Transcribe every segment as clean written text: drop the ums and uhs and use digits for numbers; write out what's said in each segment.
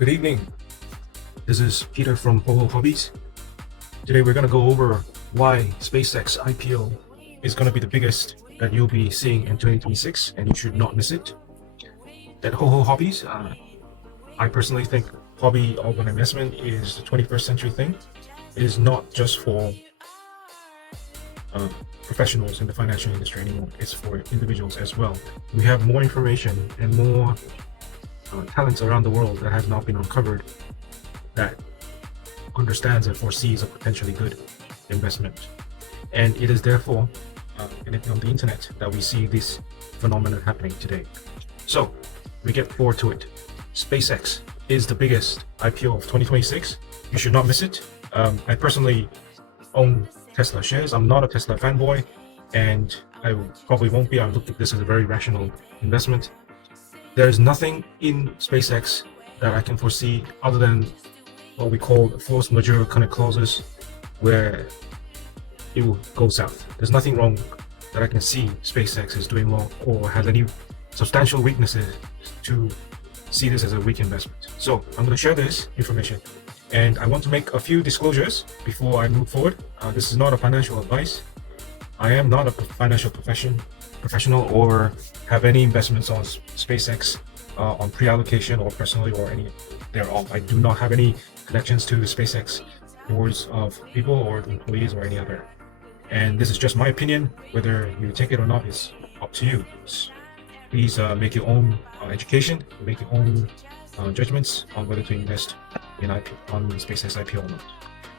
Good evening. This is Peter from Hobbies. Today we're going to go over why SpaceX IPO is going to be the biggest that you'll be seeing in 2026 and you should not miss it. At Hobbies, I personally think hobby of an investment is the 21st century thing. It is not just for professionals in the financial industry anymore. It's for individuals as well. We have more information and more talents around the world that has not been uncovered that understands and foresees a potentially good investment. And it is therefore on the internet that we see this phenomenon happening today. So we get forward to it. SpaceX is the biggest IPO of 2026. You should not miss it. I personally own Tesla shares. I'm not a Tesla fanboy, and I probably won't be. I look at this as a very rational investment. There is nothing in SpaceX that I can foresee other than what we call force majeure kind of clauses where it will go south. There's nothing wrong that I can see SpaceX is doing well or has any substantial weaknesses to see this as a weak investment. So I'm going to share this information, and I want to make a few disclosures before I move forward. This is not a financial advice. I am not a financial professional or have any investments on SpaceX on pre-allocation or personally or any thereof. I do not have any connections to SpaceX boards of people or employees or any other. And this is just my opinion. Whether you take it or not is up to you. Please make your own education, make your own judgments on whether to invest in on SpaceX IPO or not.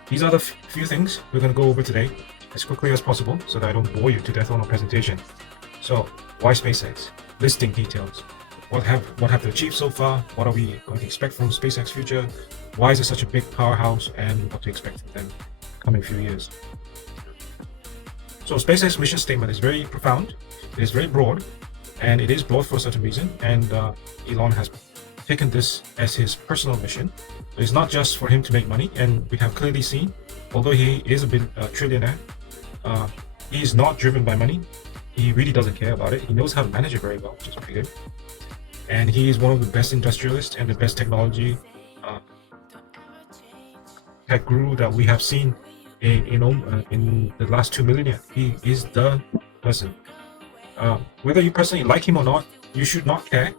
These are the few things we're going to go over today as quickly as possible so that I don't bore you to death on a presentation. So, why SpaceX? Listing details. What have they achieved so far? What are we going to expect from SpaceX future? Why is it such a big powerhouse, and what to expect from them coming few years? So SpaceX mission statement is very profound, it is very broad, and it is broad for a certain reason, and Elon has taken this as his personal mission. It's not just for him to make money, and we have clearly seen, although he is a trillionaire, he is not driven by money. He really doesn't care about it. He knows how to manage it very well, which is pretty good. And he is one of the best industrialists and the best technology tech guru that we have seen in the last 2 millennia. He is the person. Whether you personally like him or not, you should not care.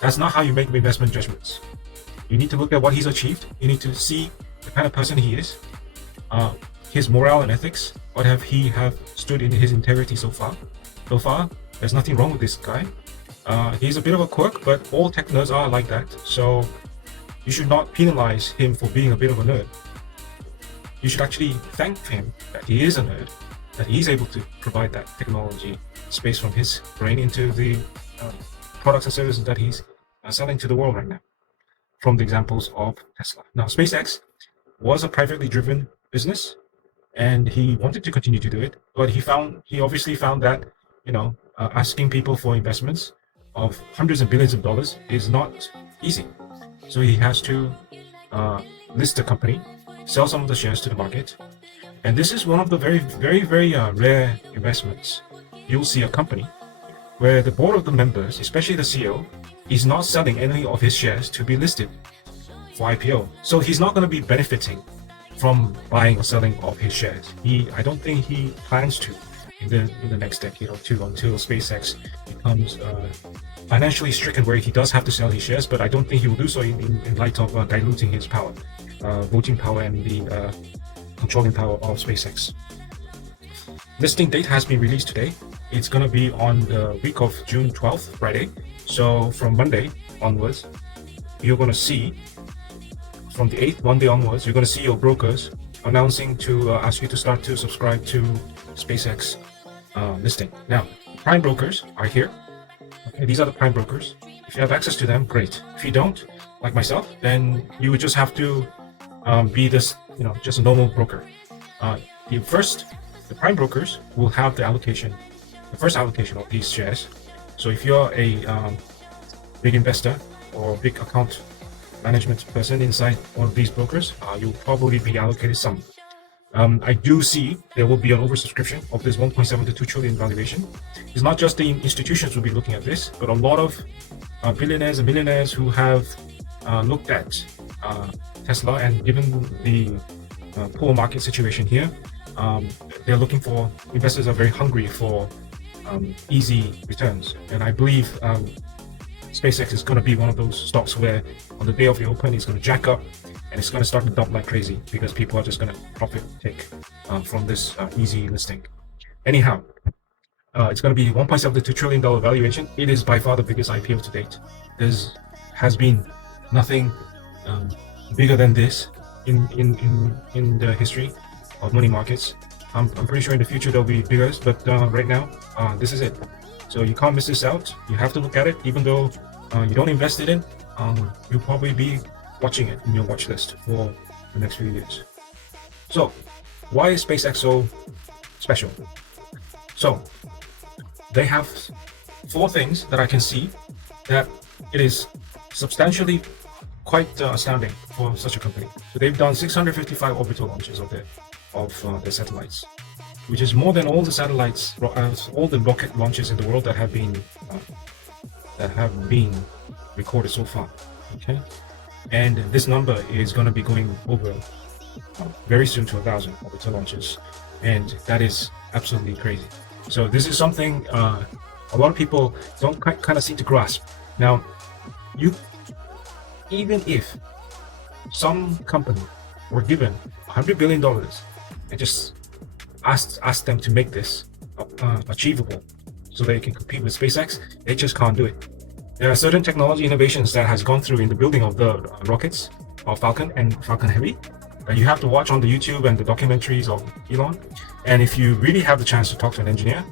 That's not how you make investment judgments. You need to look at what he's achieved. You need to see the kind of person he is, his morale and ethics. What he have stood in his integrity so far. So far, there's nothing wrong with this guy. He's a bit of a quirk, but all tech nerds are like that. So you should not penalize him for being a bit of a nerd. You should actually thank him that he is a nerd, that he's able to provide that technology space from his brain into the products and services that he's selling to the world right now, from the examples of Tesla. Now, SpaceX was a privately driven business, and he wanted to continue to do it, but he obviously found that, asking people for investments of hundreds of billions of dollars is not easy. So he has to list the company, sell some of the shares to the market, and this is one of the very, very, very rare investments. You'll see a company where the board of the members, especially the CEO, is not selling any of his shares to be listed for IPO. So he's not going to be benefiting from buying or selling of his shares. I don't think he plans to in the next decade or two, until SpaceX becomes financially stricken where he does have to sell his shares, but I don't think he will do so in light of diluting his power, voting power, and the controlling power of SpaceX. Listing date has been released today. It's going to be on the week of June 12th, Friday. So from Monday onwards, you're going to see, from the 8th, Monday onwards, you're going to see your brokers announcing to ask you to start to subscribe to SpaceX listing. Now, prime brokers are here. Okay, these are the prime brokers. If you have access to them, great. If you don't, like myself, then you would just have to be this, just a normal broker. The prime brokers will have the first allocation of these shares. So if you're a big investor or big account management person inside one of these brokers, you'll probably be allocated some. I do see there will be an oversubscription of this 1.7 to 2 trillion valuation. It's not just the institutions will be looking at this, but a lot of billionaires and millionaires who have looked at Tesla, and given the poor market situation here, they're looking for, investors are very hungry for easy returns. And I believe SpaceX is going to be one of those stocks where on the day of the open, it's going to jack up and it's going to start to dump like crazy because people are just going to profit take from this easy listing. Anyhow, it's going to be $1.72 trillion valuation. It is by far the biggest IPO to date. There has been nothing bigger than this in the history of money markets. I'm pretty sure in the future there'll be bigger, but right now this is it. So you can't miss this out. You have to look at it, even though you don't invest in it. You'll probably be watching it in your watch list for the next few years. So why is SpaceX so special? So they have 4 things that I can see that it is substantially quite astounding for such a company. So they've done 655 orbital launches of their satellites, which is more than all the satellites, all the rocket launches in the world that have been recorded so far. Okay, and this number is going to be going over very soon to 1,000 orbital launches, and that is absolutely crazy. So this is something a lot of people don't kind of seem to grasp. Now, even if some company were given $100 billion and just asked them to make this achievable so they can compete with SpaceX, they just can't do it. There are certain technology innovations that has gone through in the building of the rockets of Falcon and Falcon Heavy that you have to watch on the YouTube and the documentaries of Elon. And if you really have the chance to talk to an engineer,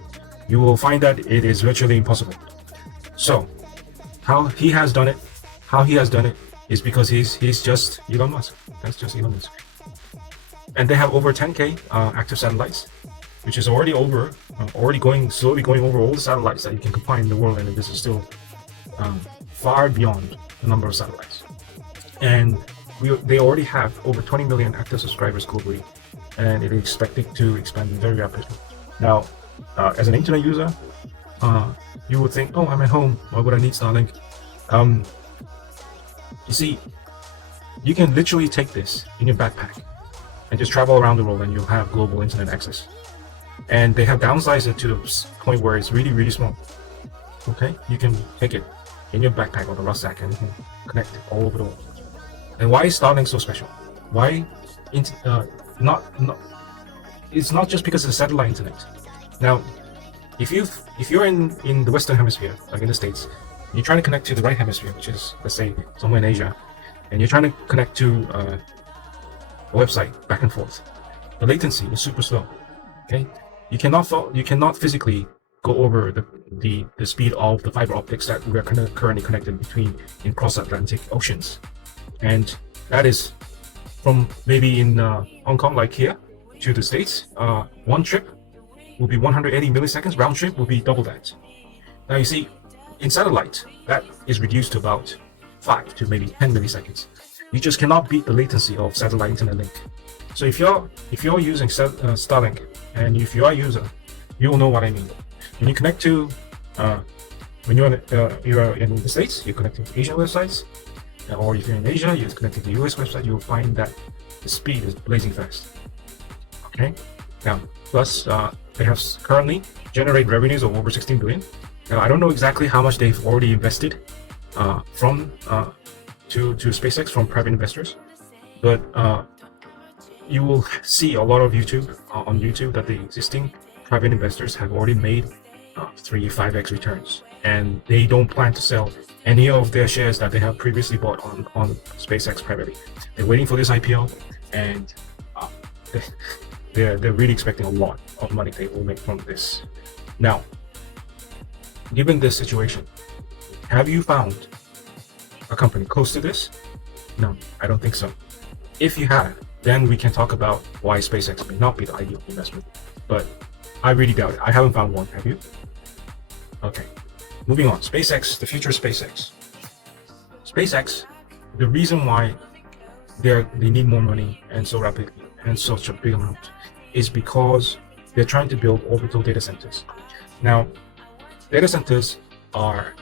you will find that it is virtually impossible. So how he has done it is because he's just Elon Musk. That's just Elon Musk. And they have over 10K active satellites, which is already slowly going over all the satellites that you can combine in the world, and this is still far beyond the number of satellites. And they already have over 20 million active subscribers globally, and it is expected to expand very rapidly. Now, as an internet user, you would think, oh, I'm at home, why would I need Starlink? You see, you can literally take this in your backpack and just travel around the world, and you'll have global internet access. And they have downsized it to the point where it's really, really small. Okay, you can take it in your backpack or the rucksack and you can connect it all over the world. And why is Starlink so special? Why? It's not just because of the satellite internet. Now, if you're in the Western Hemisphere, like in the States, you're trying to connect to the right hemisphere, which is, let's say, somewhere in Asia, and you're trying to connect to a website back and forth, the latency is super slow. Okay, you cannot physically go over the speed of the fiber optics that we are currently connected between in cross-Atlantic oceans, and that is from maybe in Hong Kong, like here, to the States. One trip will be 180 milliseconds. Round trip will be double that. Now you see, in satellite, that is reduced to about 5 to maybe 10 milliseconds. You just cannot beat the latency of satellite internet link. So if you're using Starlink, and if you are a user, you will know what I mean. When you connect to, when you're in the States, you're connecting to Asian websites, or if you're in Asia, you're connecting to US website, you will find that the speed is blazing fast. Okay, now plus they have currently generated revenues of over 16 billion. Now I don't know exactly how much they've already invested to SpaceX from private investors, but you will see a lot of on YouTube that the existing private investors have already made 3-5x returns, and they don't plan to sell any of their shares that they have previously bought on SpaceX privately. They're waiting for this IPO, and they're really expecting a lot of money they will make from this. Now, given this situation, have you found a company close to this? No, I don't think so. If you have, then we can talk about why SpaceX may not be the ideal investment. But I really doubt it. I haven't found one. Have you? Okay. Moving on. SpaceX, the future of SpaceX. SpaceX, the reason why they need more money and so rapidly and such a big amount is because they're trying to build orbital data centers. Now, data centers are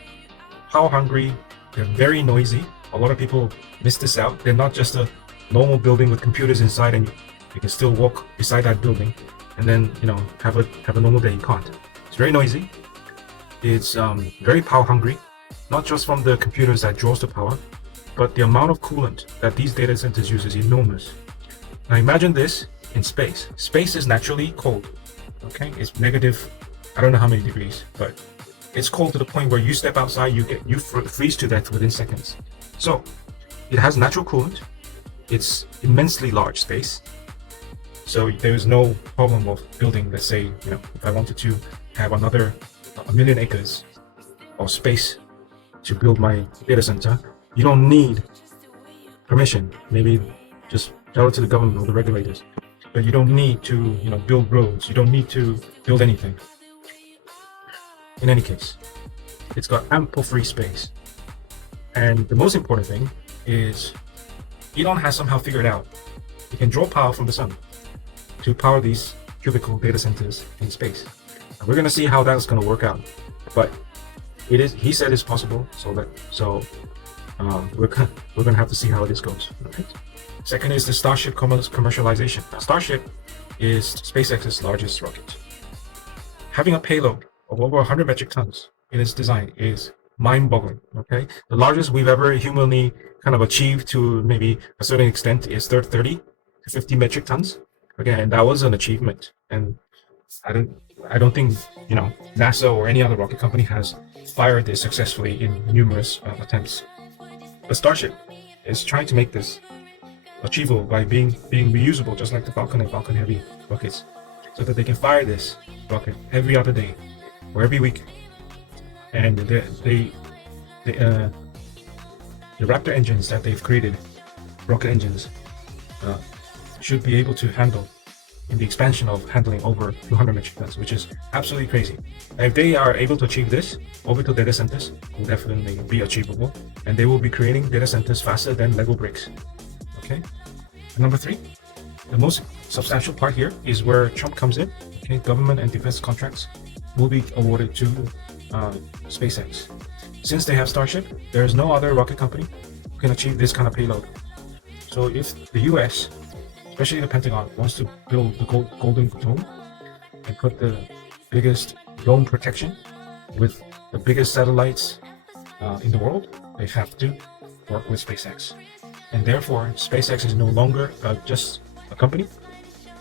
power hungry, they're very noisy. A lot of people miss this out. They're not just a normal building with computers inside, and you can still walk beside that building, and then have a normal day. You can't. It's very noisy. It's very power hungry, not just from the computers that draws the power, but the amount of coolant that these data centers use is enormous. Now imagine this in space. Space is naturally cold. Okay, it's negative, I don't know how many degrees, but it's cold to the point where you step outside, you freeze to death within seconds. So it has natural coolant. It's immensely large space. So there is no problem of building, let's say, if I wanted to have another 1 million acres of space to build my data center, you don't need permission. Maybe just tell it to the government or the regulators. But you don't need to, build roads. You don't need to build anything. In any case, it's got ample free space. And the most important thing is Elon has somehow figured out he can draw power from the sun to power these cubicle data centers in space. And we're going to see how that's going to work out. But he said it's possible. So we're going to have to see how this goes. Right? Second is the Starship commercialization. Now, Starship is SpaceX's largest rocket. Having a payload of over 100 metric tons in its design is mind-boggling. Okay, the largest we've ever humanly kind of achieved to maybe a certain extent is 30 to 50 metric tons. Again, and that was an achievement. And I don't think NASA or any other rocket company has fired this successfully in numerous attempts. But Starship is trying to make this achievable by being reusable, just like the Falcon and Falcon Heavy rockets, so that they can fire this rocket every other day or every week. And the Raptor engines that they've created, rocket engines, should be able to handle in the expansion of handling over 200 metric tons, which is absolutely crazy. If they are able to achieve this, orbital data centers will definitely be achievable, and they will be creating data centers faster than Lego bricks. Okay. And number 3, the most substantial part here is where Trump comes in. Okay, government and defense contracts will be awarded to SpaceX. Since they have Starship, there is no other rocket company who can achieve this kind of payload. So if the US, especially the Pentagon, wants to build the Golden Dome and put the biggest dome protection with the biggest satellites in the world, they have to work with SpaceX. And therefore, SpaceX is no longer just a company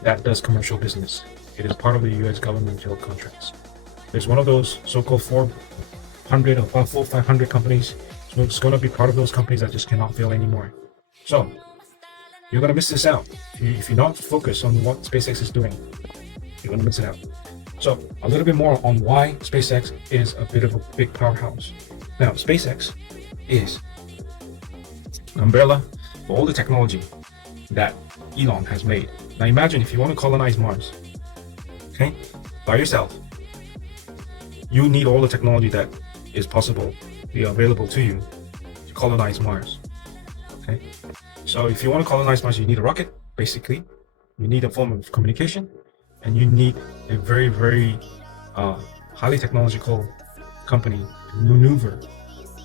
that does commercial business. It is part of the US government build contracts. There's one of those so-called 400 or 500 companies. So it's going to be part of those companies that just cannot fail anymore. So you're going to miss this out. If you're not focused on what SpaceX is doing, you're going to miss it out. So a little bit more on why SpaceX is a bit of a big powerhouse. Now, SpaceX is an umbrella for all the technology that Elon has made. Now imagine if you want to colonize Mars, okay, by yourself, you need all the technology that is possible, be available to you to colonize Mars. Okay, so if you want to colonize Mars, you need a rocket, basically. You need a form of communication, and you need a very, very highly technological company to maneuver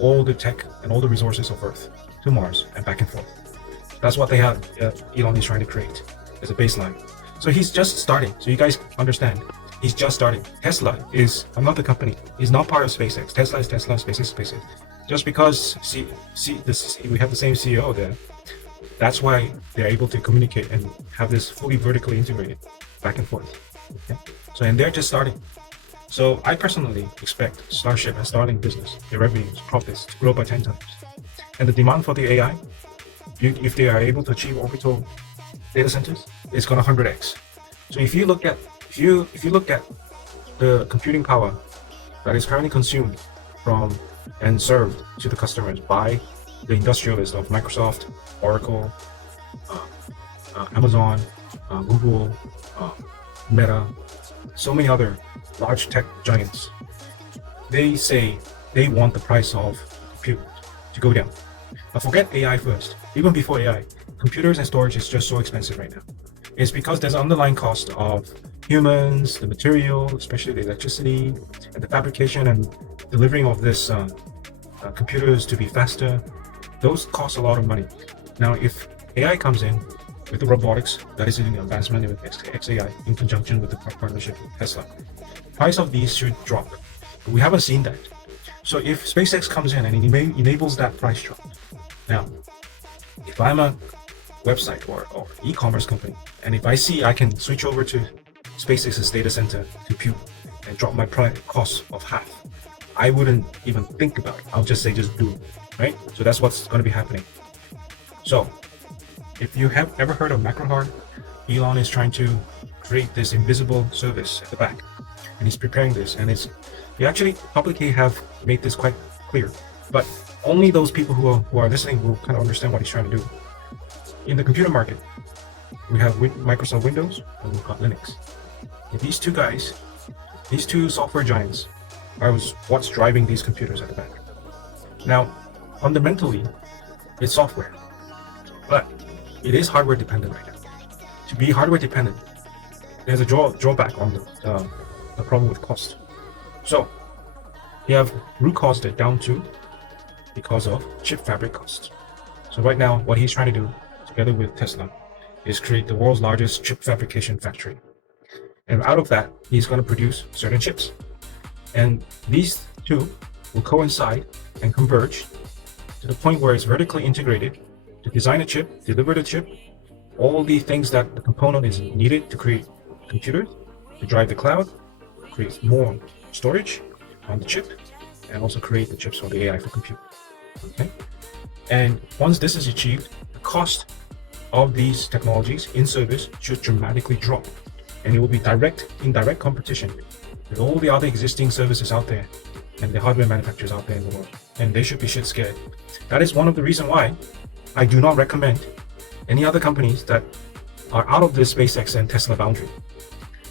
all the tech and all the resources of Earth to Mars and back and forth. That's what they have. Elon is trying to create as a baseline. So he's just starting. So you guys understand, he's just starting. Tesla is another company. He's not part of SpaceX. Tesla is Tesla, SpaceX is SpaceX. Just because we have the same CEO there, that's why they're able to communicate and have this fully vertically integrated back and forth. Okay? So, and they're just starting. So I personally expect Starship and Starlink business, their revenues, profits to grow by 10 times. And the demand for the AI, if they are able to achieve orbital data centers, it's going to 100x. So if you look at the computing power that is currently consumed from and served to the customers by the industrialists of Microsoft, Oracle, Amazon, Google, Meta, so many other large tech giants, they say they want the price of compute to go down. But forget AI first. Even before AI, computers and storage is just so expensive right now. It's because there's an underlying cost of humans, the material, especially the electricity, and the fabrication and delivering of this computers to be faster. those cost a lot of money. Now, if AI comes in with the robotics that is in advancement with XAI in conjunction with the partnership with Tesla, price of these should drop. But we haven't seen that. So if SpaceX comes in and enables that price drop, now, if I'm a website or e-commerce company, and if I see I can switch over to SpaceX's data center compute and drop my cost of half, I wouldn't even think about it. I'll just say just do it, right? So that's what's going to be happening. So if you have ever heard of macro-hard, Elon is trying to create this invisible service at the back, and he's preparing this, and he actually publicly have made this quite clear, but only those people who are listening will kind of understand what he's trying to do. In the computer market, we have Microsoft Windows and we've got Linux. And these two guys, these two software giants, are what's driving these computers at the back. Now, fundamentally, it's software, but it is hardware dependent right now. To be hardware dependent, there's a drawback on the problem with cost. So, you have root caused it down to because of chip fabric costs. So right now, what he's trying to do, together with Tesla, is create the world's largest chip fabrication factory. And out of that, he's going to produce certain chips. And these two will coincide and converge to the point where it's vertically integrated to design a chip, deliver the chip, all the things that the component is needed to create computers, to drive the cloud, create more storage on the chip, and also create the chips for the AI for compute. Okay? And once this is achieved, the cost of these technologies in service should dramatically drop, and it will be in direct competition with all the other existing services out there and the hardware manufacturers out there in the world, and they should be shit scared. That is one of the reasons why I do not recommend any other companies that are out of the SpaceX and Tesla boundary.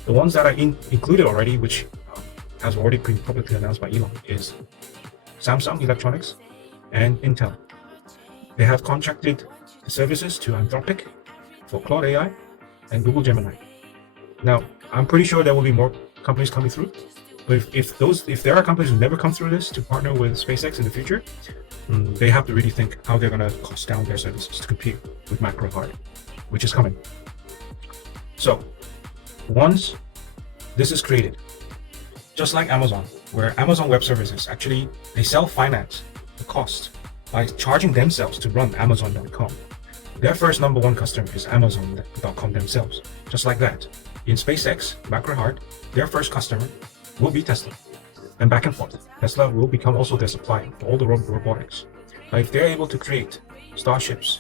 The ones that are included already, which has already been publicly announced by Elon, is Samsung Electronics and Intel. They have contracted services to Anthropic for Cloud AI and Google Gemini. Now, I'm pretty sure there will be more companies coming through. But if there are companies who never come through this to partner with SpaceX in the future, they have to really think how they're going to cost down their services to compete with macro-hard, which is coming. So, once this is created, just like Amazon, where Amazon Web Services actually they self-finance the cost by charging themselves to run Amazon.com. Their first number one customer is Amazon.com themselves. Just like that, in SpaceX, macro-hard, their first customer will be Tesla, and back and forth. Tesla will become also their supplier for all the robotics. Now, if they're able to create Starships,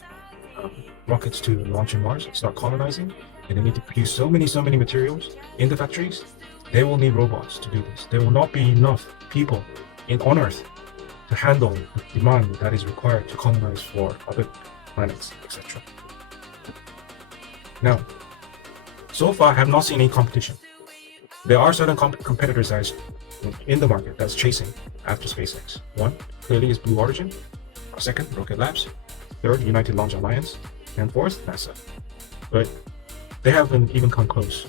rockets to launch in Mars, start colonizing, and they need to produce so many materials in the factories, they will need robots to do this. There will not be enough people on Earth to handle the demand that is required to colonize for other planets, etc. Now, so far I have not seen any competition. There are certain competitors that in the market that's chasing after SpaceX. One, clearly, is Blue Origin. Second, Rocket Labs. Third, United Launch Alliance. And fourth, NASA. But they haven't even come close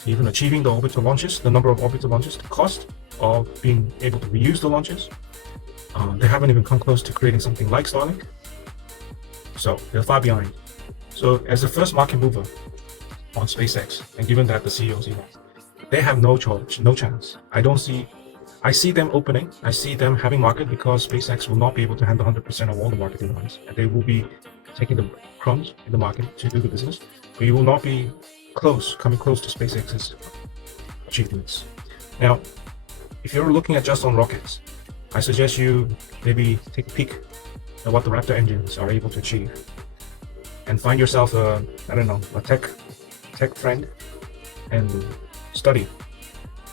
to even achieving the orbital launches, the number of orbital launches, the cost of being able to reuse the launches. They haven't even come close to creating something like Starlink. So they're far behind. So as the first market mover on SpaceX, and given that the CEO is Elon, they have no chance. I see them opening. I see them having market because SpaceX will not be able to handle 100% of all the market demands, and they will be taking the crumbs in the market to do the business. We will not be coming close to SpaceX's achievements. Now, if you're looking at just on rockets, I suggest you maybe take a peek at what the Raptor engines are able to achieve, and find yourself a tech friend, and study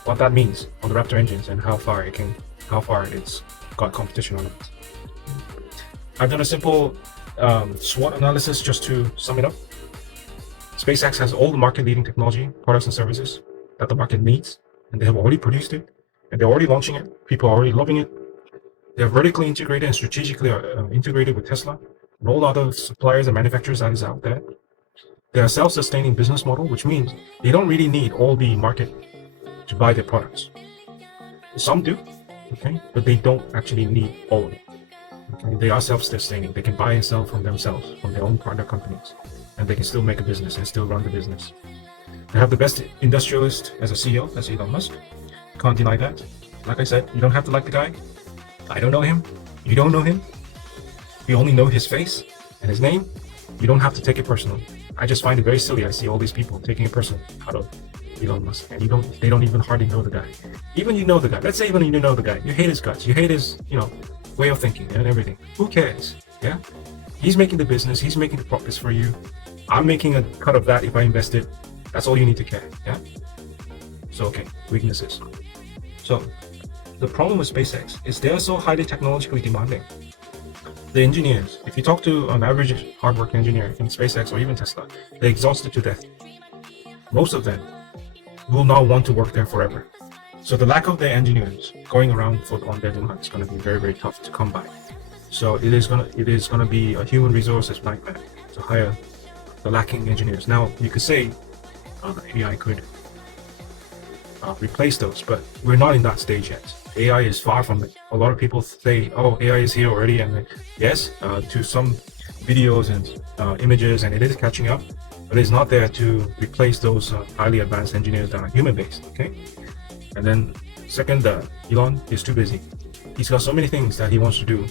what that means on the Raptor engines and how far it's got competition on it. I've done a simple SWOT analysis just to sum it up. SpaceX has all the market-leading technology, products and services that the market needs, and they have already produced it, and they're already launching it. People are already loving it. They're vertically integrated and strategically integrated with Tesla and all the other suppliers and manufacturers that is out there. They're a self-sustaining business model, which means they don't really need all the market to buy their products. Some do, okay, but they don't actually need all of it. Okay? They are self-sustaining. They can buy and sell from themselves, from their own partner companies, and they can still make a business and still run the business. They have the best industrialist as a CEO, that's Elon Musk. Can't deny that. Like I said, you don't have to like the guy. I don't know him. You don't know him. You only know his face and his name. You don't have to take it personal. I just find it very silly. I see all these people taking it personal out of Elon Musk, and they don't even hardly know the guy. Even you know the guy. Let's say even you know the guy. You hate his guts. You hate his, way of thinking and everything. Who cares? Yeah. He's making the business. He's making the profits for you. I'm making a cut of that if I invest it. That's all you need to care. Yeah. So okay, weaknesses. So the problem with SpaceX is they are so highly technologically demanding. The engineers, if you talk to an average hardworking engineer in SpaceX or even Tesla, they're exhausted to death. Most of them will not want to work there forever. So the lack of their engineers going around on their demand is going to be very, very tough to come by. So it is gonna be a human resources nightmare to hire the lacking engineers. Now you could say AI could replace those, but we're not in that stage yet. AI is far from it. A lot of people say, "Oh, AI is here already," and yes, to some videos and images, and it is catching up, but it's not there to replace those highly advanced engineers that are human-based. Okay, and then second, Elon is too busy. He's got so many things that he wants to do,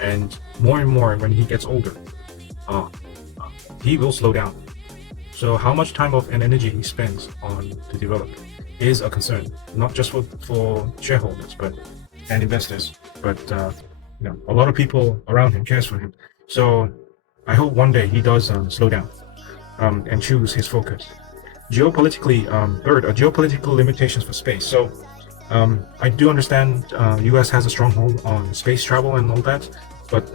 and more when he gets older, he will slow down. So how much time and energy he spends on to develop is a concern, not just for shareholders and investors, but a lot of people around him cares for him. So I hope one day he does slow down and choose his focus. Geopolitically, geopolitical limitations for space. So I do understand US has a stronghold on space travel and all that, but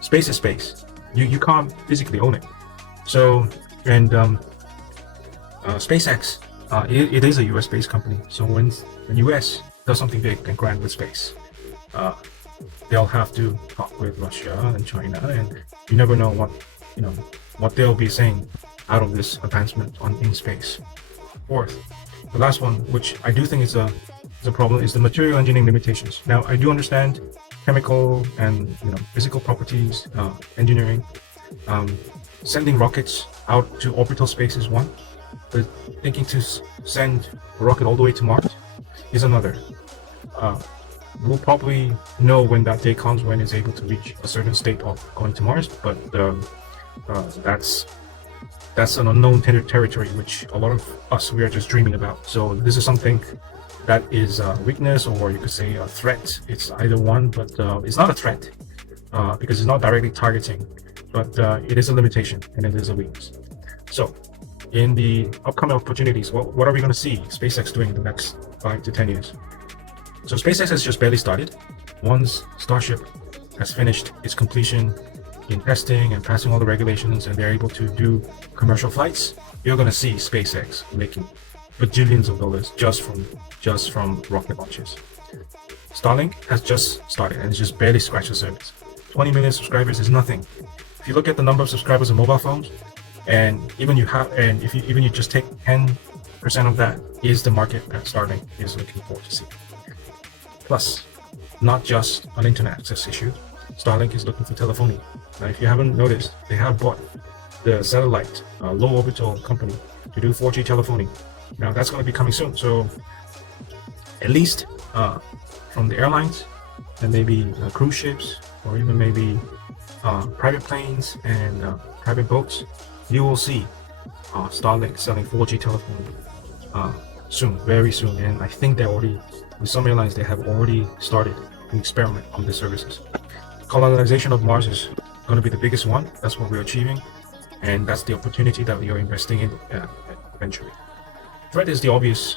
space is space. You can't physically own it. So SpaceX, it is a US-based company. So when the US does something big and grand with space, they'll have to talk with Russia and China, and you never know what they'll be saying out of this advancement in space. Fourth, the last one, which I do think is a problem, is the material engineering limitations. Now I do understand chemical and physical properties engineering. Sending rockets out to orbital space is one, but thinking to send a rocket all the way to Mars is another. We'll probably know when that day comes, when it's able to reach a certain state of going to Mars, but that's an unknown territory, which a lot of us, we are just dreaming about. So this is something that is a weakness, or you could say a threat. It's either one, but it's not a threat because it's not directly targeting, but it is a limitation and it is a weakness. So in the upcoming opportunities, what are we going to see SpaceX doing in the next 5 to 10 years? So SpaceX has just barely started. Once Starship has finished its completion in testing and passing all the regulations, and they're able to do commercial flights, you're going to see SpaceX making bajillions of dollars just from rocket launches. Starlink has just started and it's just barely scratched the surface. 20 million subscribers is nothing. If you look at the number of subscribers on mobile phones, and if you just take 10% of that, is the market that Starlink is looking forward to see. Plus, not just an internet access issue, Starlink is looking for telephony. Now, if you haven't noticed, they have bought the satellite low orbital company to do 4G telephony. Now that's going to be coming soon. So at least from the airlines and maybe cruise ships, or even maybe private planes and private boats, you will see Starlink selling 4G telephony soon, very soon. And I think they already, with some airlines, they have already started an experiment on the services. Colonization of Mars is going to be the biggest one. That's what we're achieving, and that's the opportunity that we are investing in eventually. Threat is the obvious,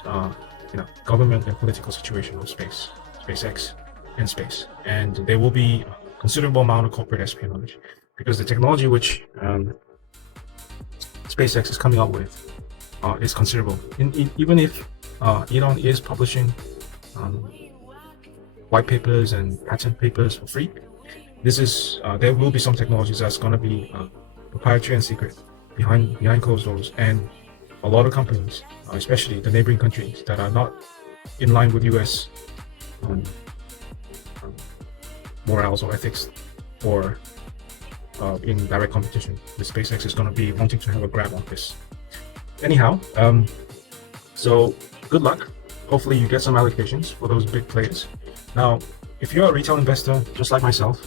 government and political situation of SpaceX and space, and there will be a considerable amount of corporate espionage because the technology which SpaceX is coming up with is considerable. Even if Elon is publishing white papers and patent papers for free, there will be some technologies that's going to be proprietary and secret behind closed doors, and a lot of companies, especially the neighboring countries that are not in line with US morals or ethics or in direct competition with SpaceX is going to be wanting to have a grab on this. Anyhow, so good luck. Hopefully you get some allocations for those big players. Now, if you're a retail investor, just like myself,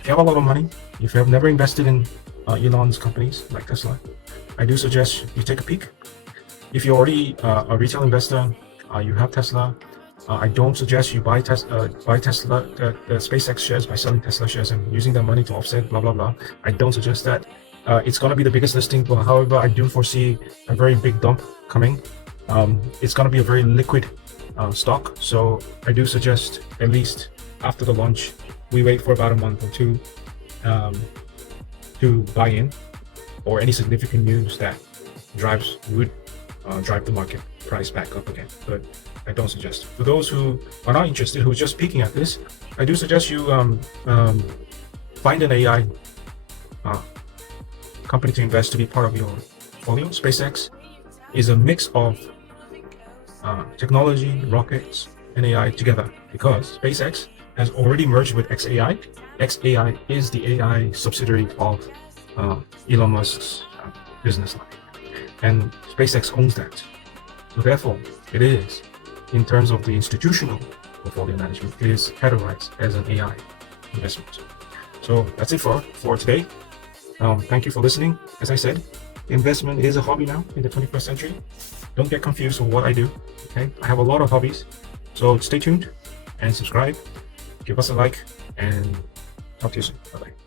if you have a lot of money, if you have never invested in Elon's companies like Tesla, I do suggest you take a peek. If you're already a retail investor, you have Tesla, I don't suggest you buy Tesla, the SpaceX shares by selling Tesla shares and using that money to offset, blah, blah, blah. I don't suggest that. It's going to be the biggest listing, but however, I do foresee a very big dump coming. It's going to be a very liquid stock. So I do suggest, at least after the launch, we wait for about a month or two to buy in, or any significant news that would drive the market price back up again. But I don't suggest. For those who are not interested, who are just peeking at this, I do suggest you find an AI company to invest to be part of your portfolio. SpaceX is a mix of technology, rockets, and AI together, because SpaceX has already merged with xAI. xAI is the AI subsidiary of Elon Musk's business line, and SpaceX owns that. So therefore, it is, in terms of the institutional portfolio management, it is categorized as an AI investment. So that's it for today. Thank you for listening. As I said, investment is a hobby now in the 21st century. Don't get confused with what I do. Okay, I have a lot of hobbies. So stay tuned and subscribe. Give us a like, and talk to you soon. Bye bye.